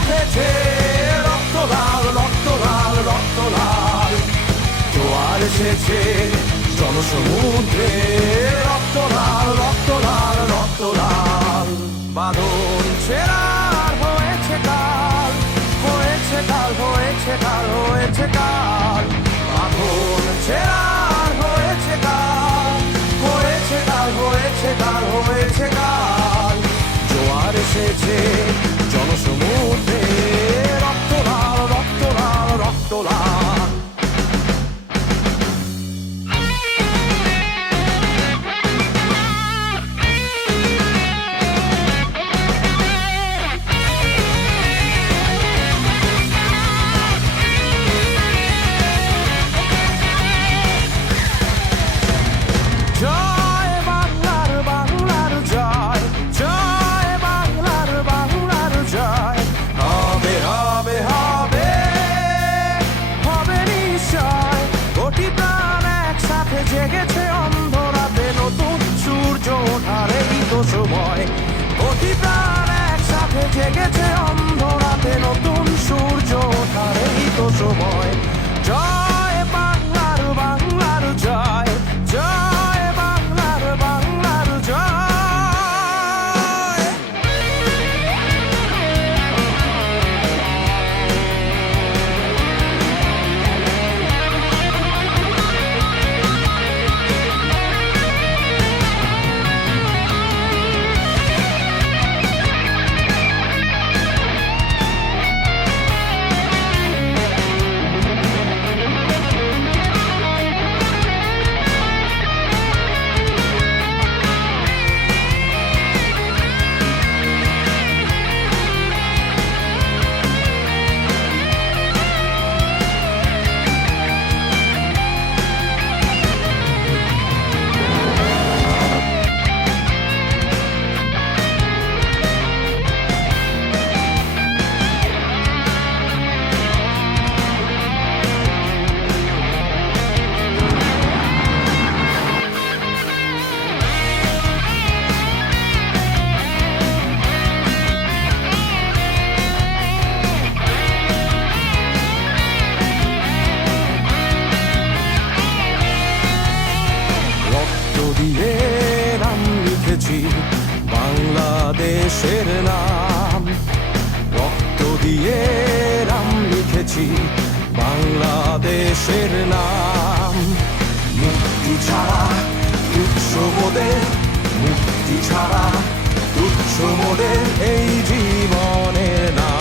উঠেছে রক্ত লাল রক্ত লাল রক্ত লাল, জোয়ার এসেছে জনসমুদ্রে রক্ত লাল রক্ত লাল রক্ত লাল। বাঁধন ছেঁড়ার হয়েছে কাল, হয়েছে কাল হয়েছে কাল হয়েছে কাল, বাঁধন ছেঁড়ার হয়েছে কাল, হয়েছে কাল হয়েছে কাল হয়েছে কাল, জোয়ার এসেছে জনসমুদ্রে রক্ত লাল রক্ত লাল রক্ত লাল। জয় বাংলার বাংলার জয়, জয় বাংলার বাংলার জয়, হবে হবে হবে হবে নিশ্চয়। কোটি প্রাণ একসাথে জেগেছে অন্ধরাতে, নতুন সূর্য ওঠার এই তো সময়। কোটি প্রাণ একসাথে জেগেছে অন্ধরাতে, নতুন সূর্য ওঠার এই তো সময়। জয় বাংলার বাংলার জয়, জয় বাংলার বাংলার জয়। রক্ত দিয়ে নাম লিখেছি বাংলাদেশের নাম, রক্ত দিয়ে নাম লিখেছি বাংলাদেশের নাম। মুক্তি ছাড়া তুচ্ছ মোদের, মুক্তি ছাড়া তুচ্ছ মোদের এই জীবনের নাম।